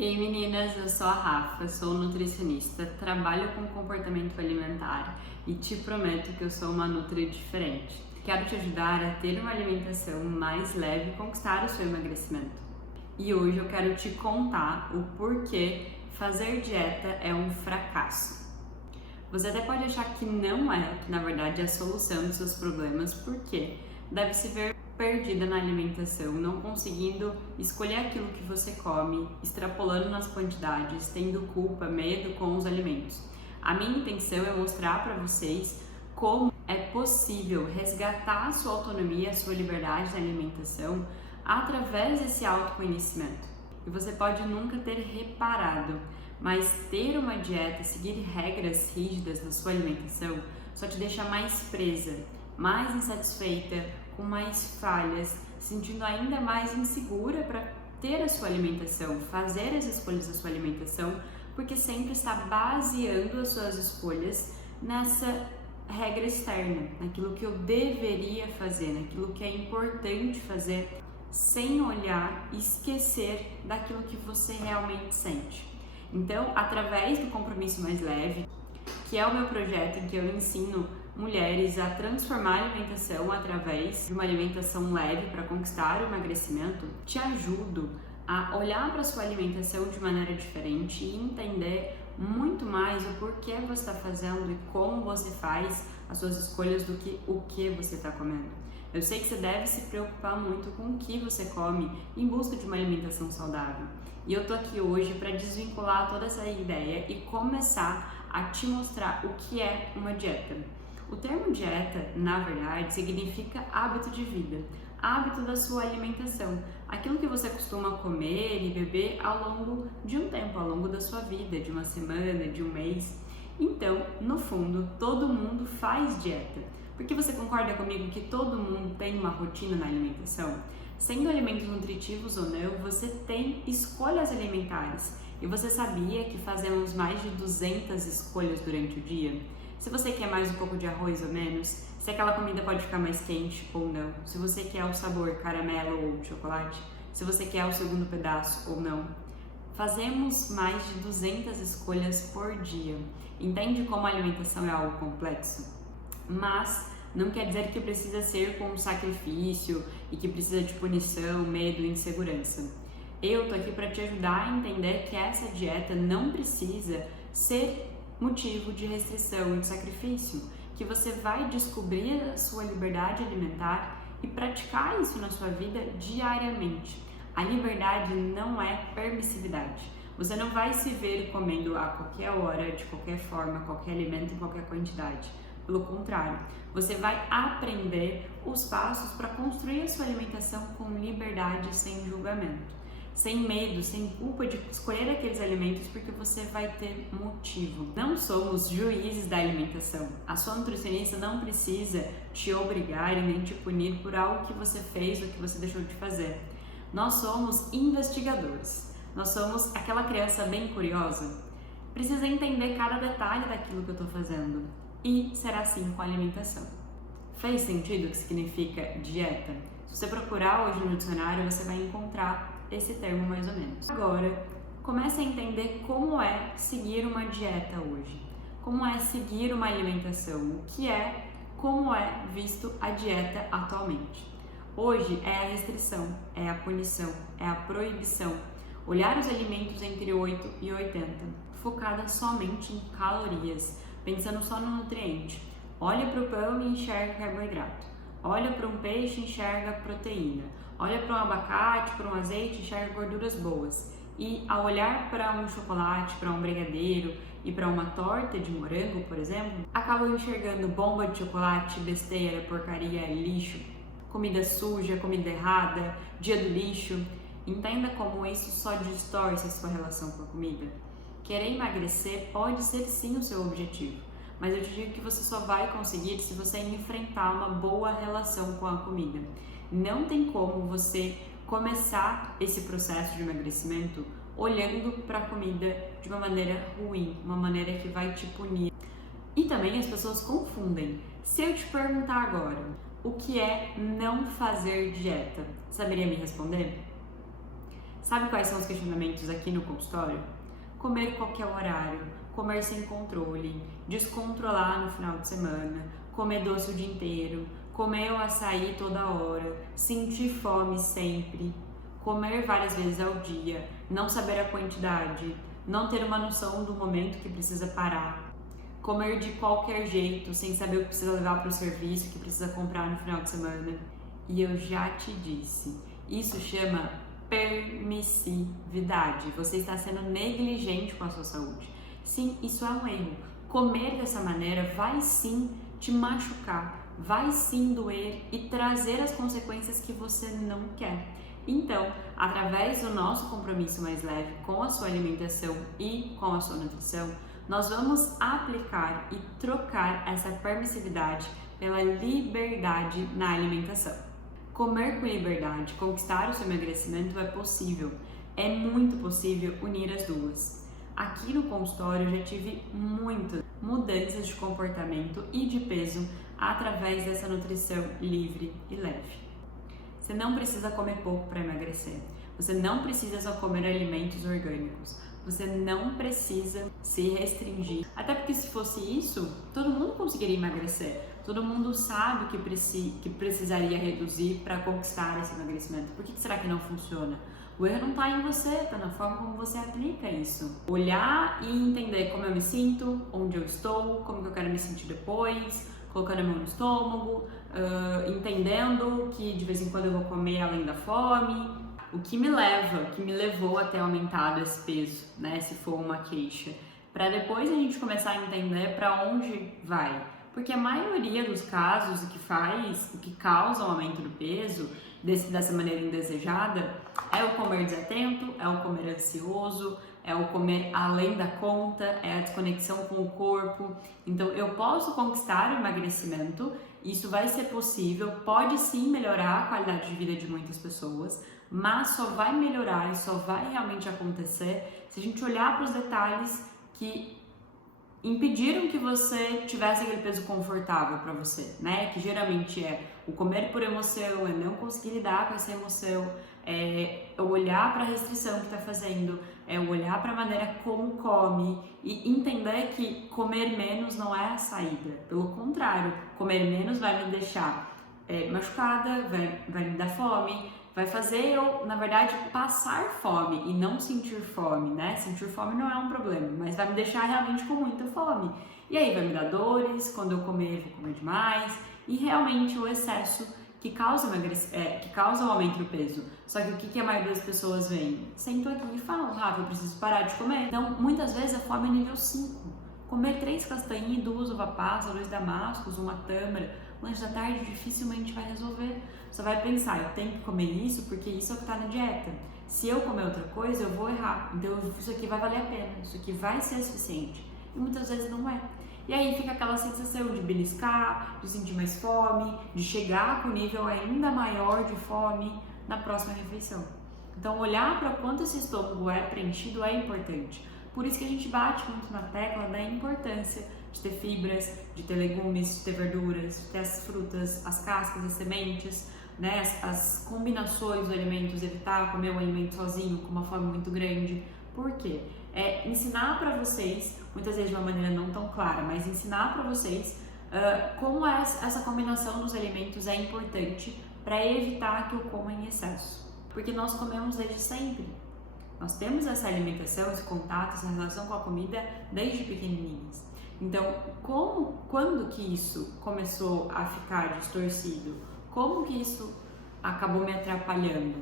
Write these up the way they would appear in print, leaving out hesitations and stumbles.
Ei meninas, eu sou a Rafa, sou nutricionista, trabalho com comportamento alimentar e te prometo que eu sou uma nutri diferente. Quero te ajudar a ter uma alimentação mais leve e conquistar o seu emagrecimento. E hoje eu quero te contar o porquê fazer dieta é um fracasso. Você até pode achar que não é, que na verdade é a solução dos seus problemas, porque deve se ver perdida na alimentação, não conseguindo escolher aquilo que você come, extrapolando nas quantidades, tendo culpa, medo com os alimentos. A minha intenção é mostrar para vocês como é possível resgatar a sua autonomia, a sua liberdade na alimentação através desse autoconhecimento. E você pode nunca ter reparado, mas ter uma dieta, seguir regras rígidas na sua alimentação só te deixa mais presa, mais insatisfeita, com mais falhas, se sentindo ainda mais insegura para ter a sua alimentação, fazer as escolhas da sua alimentação, porque sempre está baseando as suas escolhas nessa regra externa, naquilo que eu deveria fazer, naquilo que é importante fazer, sem olhar e esquecer daquilo que você realmente sente. Então, através do Compromisso Mais Leve, que é o meu projeto em que eu ensino mulheres a transformar a alimentação através de uma alimentação leve para conquistar o emagrecimento, te ajudo a olhar para a sua alimentação de maneira diferente e entender muito mais o porquê você está fazendo e como você faz as suas escolhas do que o que você está comendo. Eu sei que você deve se preocupar muito com o que você come em busca de uma alimentação saudável. E eu tô aqui hoje para desvincular toda essa ideia e começar a te mostrar o que é uma dieta. O termo dieta, na verdade, significa hábito de vida, hábito da sua alimentação, aquilo que você costuma comer e beber ao longo de um tempo, ao longo da sua vida, de uma semana, de um mês. Então, no fundo, todo mundo faz dieta. Porque você concorda comigo que todo mundo tem uma rotina na alimentação? Sendo alimentos nutritivos ou não, você tem escolhas alimentares. E você sabia que fazemos mais de 200 escolhas durante o dia? Se você quer mais um pouco de arroz ou menos, se aquela comida pode ficar mais quente ou não, se você quer o sabor caramelo ou chocolate, se você quer o segundo pedaço ou não. Fazemos mais de 200 escolhas por dia. Entende como a alimentação é algo complexo? Mas não quer dizer que precisa ser com um sacrifício e que precisa de punição, medo e insegurança. Eu tô aqui para te ajudar a entender que essa dieta não precisa ser motivo de restrição e de sacrifício, que você vai descobrir a sua liberdade alimentar e praticar isso na sua vida diariamente. A liberdade não é permissividade. Você não vai se ver comendo a qualquer hora, de qualquer forma, qualquer alimento em qualquer quantidade. Pelo contrário, você vai aprender os passos para construir a sua alimentação com liberdade, sem julgamento, sem medo, sem culpa de escolher aqueles alimentos, porque você vai ter motivo. Não somos juízes da alimentação. A sua nutricionista não precisa te obrigar e nem te punir por algo que você fez ou que você deixou de fazer. Nós somos investigadores. Nós somos aquela criança bem curiosa. Precisa entender cada detalhe daquilo que eu estou fazendo. E será assim com a alimentação. Fez sentido o que significa dieta? Se você procurar hoje no dicionário, você vai encontrar esse termo mais ou menos. Agora, comece a entender como é seguir uma dieta hoje. Como é seguir uma alimentação. O que é, como é visto a dieta atualmente. Hoje é a restrição, é a punição, é a proibição. Olhar os alimentos entre 8 e 80, focada somente em calorias, pensando só no nutriente. Olha para o pão e enxerga carboidrato. Olha para um peixe e enxerga proteína. Olha para um abacate, para um azeite e enxerga gorduras boas. E ao olhar para um chocolate, para um brigadeiro e para uma torta de morango, por exemplo, acaba enxergando bomba de chocolate, besteira, porcaria, lixo, comida suja, comida errada, dia do lixo. Entenda como isso só distorce a sua relação com a comida. Querer emagrecer pode ser sim o seu objetivo, mas eu te digo que você só vai conseguir se você enfrentar uma boa relação com a comida. Não tem como você começar esse processo de emagrecimento olhando para a comida de uma maneira ruim, uma maneira que vai te punir. E também as pessoas confundem. Se eu te perguntar agora o que é não fazer dieta, saberia me responder? Sabe quais são os questionamentos aqui no consultório? Comer qualquer horário, comer sem controle, descontrolar no final de semana, comer doce o dia inteiro, comer o açaí toda hora, sentir fome sempre, comer várias vezes ao dia, não saber a quantidade, não ter uma noção do momento que precisa parar, comer de qualquer jeito, sem saber o que precisa levar para o serviço, o que precisa comprar no final de semana. E eu já te disse, isso chama permissividade. Você está sendo negligente com a sua saúde. Sim, isso é um erro. Comer dessa maneira vai sim te machucar, vai sim doer e trazer as consequências que você não quer. Então, através do nosso compromisso mais leve com a sua alimentação e com a sua nutrição, nós vamos aplicar e trocar essa permissividade pela liberdade na alimentação. Comer com liberdade, conquistar o seu emagrecimento é possível. É muito possível unir as duas. Aqui no consultório eu já tive muitas mudanças de comportamento e de peso através dessa nutrição livre e leve. Você não precisa comer pouco para emagrecer. Você não precisa só comer alimentos orgânicos. Você não precisa se restringir. Até porque se fosse isso, todo mundo conseguiria emagrecer. Todo mundo sabe que precisaria reduzir para conquistar esse emagrecimento. Por que será que não funciona? O erro não está em você, está na forma como você aplica isso. Olhar e entender como eu me sinto, onde eu estou, como que eu quero me sentir depois, colocando a mão no estômago, entendendo que de vez em quando eu vou comer além da fome. O que me levou a ter aumentado esse peso, né? Se for uma queixa, para depois a gente começar a entender para onde vai. Porque a maioria dos casos, o que causa o aumento do peso dessa maneira indesejada é o comer desatento, é o comer ansioso, é o comer além da conta, é a desconexão com o corpo. Então eu posso conquistar o emagrecimento, isso vai ser possível, pode sim melhorar a qualidade de vida de muitas pessoas, mas só vai melhorar e só vai realmente acontecer se a gente olhar para os detalhes que impediram que você tivesse aquele peso confortável para você, né? Que geralmente é o comer por emoção, é não conseguir lidar com essa emoção, é o olhar para a restrição que está fazendo, é o olhar para a maneira como come e entender que comer menos não é a saída. Pelo contrário, comer menos vai me deixar machucada, vai me dar fome, vai fazer eu, na verdade, passar fome e não sentir fome, né? Sentir fome não é um problema, mas vai me deixar realmente com muita fome. E aí vai me dar dores, quando eu comer, vou comer demais. E realmente o excesso que causa o aumento do peso. Só que o que a maioria das pessoas vem? Sentam aqui e falam, Rafa, eu preciso parar de comer. Então, muitas vezes a fome é nível 5. Comer 3 castanhas, 2 uva passa, 2 damascos, uma tâmara, lanche da tarde dificilmente vai resolver. Você vai pensar, eu tenho que comer isso porque isso é o que está na dieta. Se eu comer outra coisa, eu vou errar. Então isso aqui vai valer a pena, isso aqui vai ser suficiente. E muitas vezes não é. E aí fica aquela sensação de beliscar, de sentir mais fome, de chegar com um nível ainda maior de fome na próxima refeição. Então olhar para quanto esse estômago é preenchido é importante. Por isso que a gente bate muito na tecla da importância de ter fibras, de ter legumes, de ter verduras, de ter as frutas, as cascas, as sementes, né? As combinações dos alimentos, evitar comer um alimento sozinho com uma fome muito grande. Por quê? É ensinar para vocês, muitas vezes de uma maneira não tão clara, mas ensinar para vocês como essa combinação dos alimentos é importante para evitar que eu coma em excesso. Porque nós comemos desde sempre. Nós temos essa alimentação, esse contato, essa relação com a comida desde pequenininhos. Então, quando que isso começou a ficar distorcido? Como que isso acabou me atrapalhando?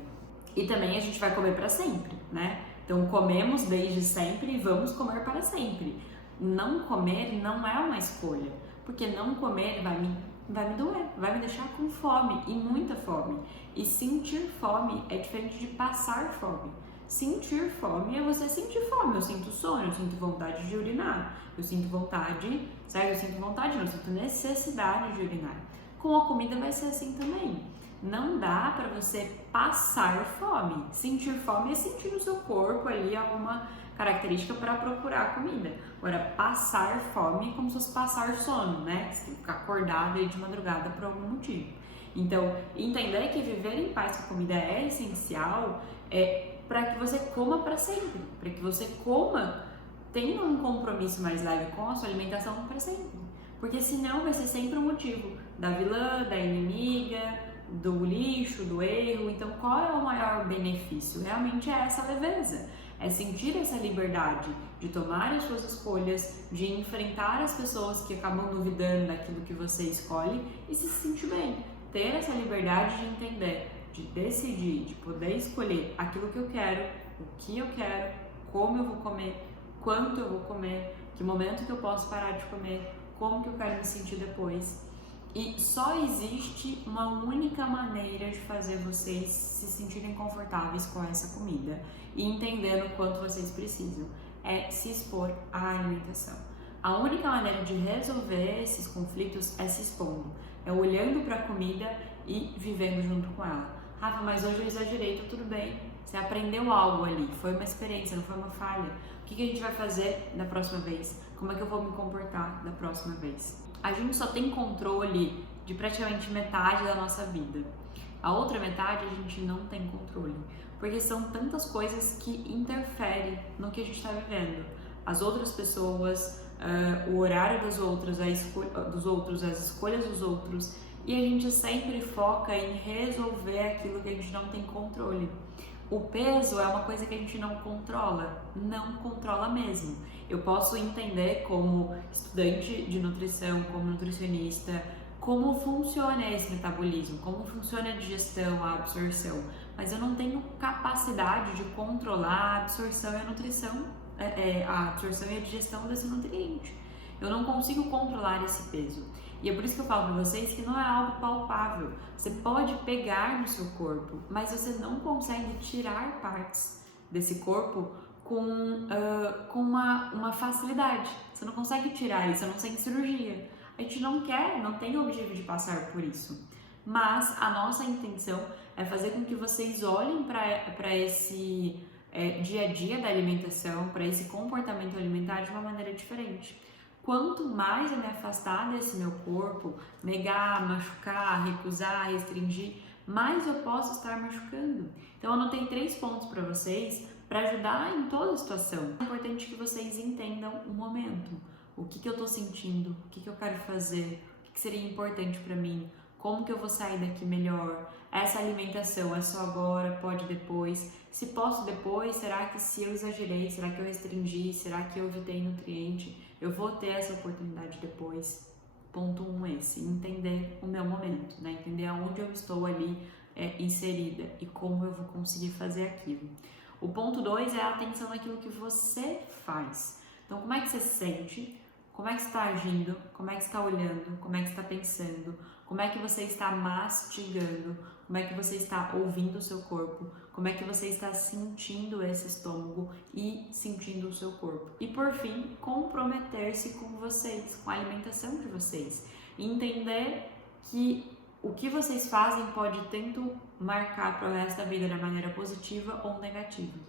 E também a gente vai comer para sempre, né? Então, comemos desde sempre e vamos comer para sempre. Não comer não é uma escolha, porque não comer vai me doer, vai me deixar com fome e muita fome. E sentir fome é diferente de passar fome. Sentir fome é você sentir fome. Eu sinto sono, eu sinto vontade de urinar, eu sinto vontade, certo? Eu sinto vontade, não, eu sinto necessidade de urinar. Com a comida vai ser assim também. Não dá para você passar fome. Sentir fome é sentir no seu corpo ali alguma característica para procurar comida. Agora, passar fome é como se fosse passar sono, né? Você tem que ficar acordado aí de madrugada por algum motivo. Então, entender que viver em paz com a comida é essencial para que você coma para sempre, para que você coma tendo um compromisso mais leve com a sua alimentação para sempre. Porque senão vai ser sempre um motivo da vilã, da inimiga, do lixo, do erro. Então qual é o maior benefício? Realmente é essa leveza, é sentir essa liberdade de tomar as suas escolhas, de enfrentar as pessoas que acabam duvidando daquilo que você escolhe e se sentir bem. Ter essa liberdade de entender, de decidir, de poder escolher aquilo que eu quero, o que eu quero, como eu vou comer, quanto eu vou comer, que momento que eu posso parar de comer, como que eu quero me sentir depois. E só existe uma única maneira de fazer vocês se sentirem confortáveis com essa comida e entendendo o quanto vocês precisam, é se expor à alimentação. A única maneira de resolver esses conflitos é se expondo, é olhando para a comida e vivendo junto com ela. Rafa, mas hoje eu exagerei, tá tudo bem, você aprendeu algo ali, foi uma experiência, não foi uma falha. O que a gente vai fazer da próxima vez? Como é que eu vou me comportar da próxima vez? A gente só tem controle de praticamente metade da nossa vida. A outra metade a gente não tem controle, porque são tantas coisas que interferem no que a gente está vivendo. As outras pessoas, o horário das outras, as escolhas dos outros, e a gente sempre foca em resolver aquilo que a gente não tem controle. O peso é uma coisa que a gente não controla mesmo. Eu posso entender como estudante de nutrição, como nutricionista, como funciona esse metabolismo, como funciona a digestão, a absorção, mas eu não tenho capacidade de controlar a absorção e a nutrição, a absorção e a digestão desse nutriente. Eu não consigo controlar esse peso. E é por isso que eu falo para vocês que não é algo palpável. Você pode pegar no seu corpo, mas você não consegue tirar partes desse corpo com uma facilidade. Você não consegue tirar isso, a não ser em cirurgia. A gente não tem o objetivo de passar por isso. Mas a nossa intenção é fazer com que vocês olhem para esse dia a dia da alimentação, para esse comportamento alimentar de uma maneira diferente. Quanto mais eu me afastar desse meu corpo, negar, machucar, recusar, restringir, mais eu posso estar machucando. Então eu anotei 3 pontos para vocês para ajudar em toda a situação. É importante que vocês entendam o momento, o que eu estou sentindo, o que eu quero fazer, o que seria importante para mim, como que eu vou sair daqui melhor, essa alimentação é só agora, pode depois, se posso depois, será que se eu exagerei, será que eu restringi, será que eu evitei nutriente, eu vou ter essa oportunidade depois. Ponto 1 esse, entender o meu momento, né? Entender aonde eu estou ali inserida e como eu vou conseguir fazer aquilo. O ponto 2 é a atenção naquilo que você faz. Então, como é que você se sente? Como é que você está agindo? Como é que você está olhando? Como é que você está pensando? Como é que você está mastigando? Como é que você está ouvindo o seu corpo? Como é que você está sentindo esse estômago e sentindo o seu corpo? E por fim, comprometer-se com vocês, com a alimentação de vocês. E entender que o que vocês fazem pode tanto marcar para o resto da vida de maneira positiva ou negativa.